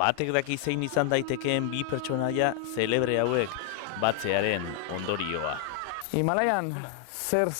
Batek daki zein izan daitekeen bi pertsonaia zelebre hauek batzearen ondorioa. Himalaian, zer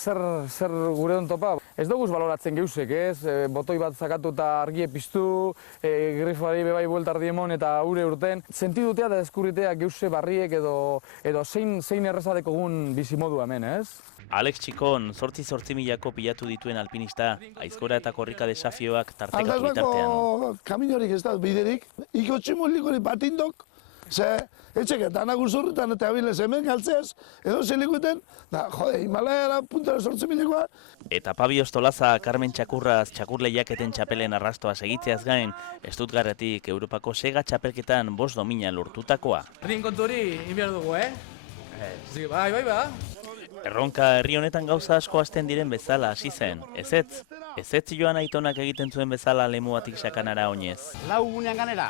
gure on topa? Ez dugu baloratzen geusek, ez? Botoi bat zakatu eta argie piztu, grifoari bebai buelta ardiemon eta ure urten. Sentidutea da eskurritea geuse barriek edo zein errezadeko gun bizimodu hemen, ez? Alex Txikon, 8.000 pilatu dituen alpinista, aizkora eta korrika desafioak tartekatu bitartean. Aldazbako kaminorik ez da biderik, iko tximulikori batindok, ze etxeketan aguzurretan eta abilez hemen galtzeaz, edo zelikueten, da, jode, Himalaiara puntara 8.000-koa. Eta Pabi Ostolaza, Carmen Txakurraz, txakur lehiaketen txapelen arrastoa segitzeaz gain, Stuttgartetik Europako sega txapelketan 5 domina lortutakoa. Erdin kontu hori, inbiar dugu, Bai. Erronka herri honetan gauza asko hasten diren bezala hasi zen, ezetz joan aitonak egiten zuen bezala lemuatik sakanara oinez. Laugunean ganera?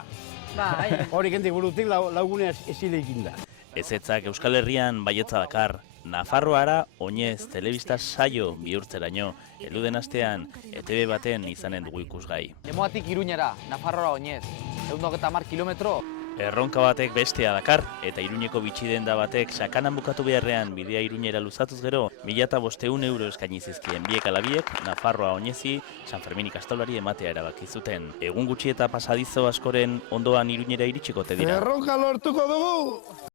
Bai. Hori kentik burutik laugunean esilekin da. Ezetzak Euskal Herrian baietza dakar, Nafarroara oinez telebista saio bihurtzeraino, eluden astean ETV baten izanen dugu ikusgai. Lemoatik Iruñera, Nafarroa oinez, 110 kilometro. Erronka batek bestea dakar, eta Iruñeko bitxidenda batek sakanan bukatu beharrean bidea Iruñera luzatuz gero, 1.500 euro eskaini zizkien biek alabiek, Nafarroa oinezi, San Fermin ikastolari ematea erabaki zuten. Egun gutxi eta pasadizo askoren ondoan Iruñera iritsiko te dira. Erronka lortuko dugu!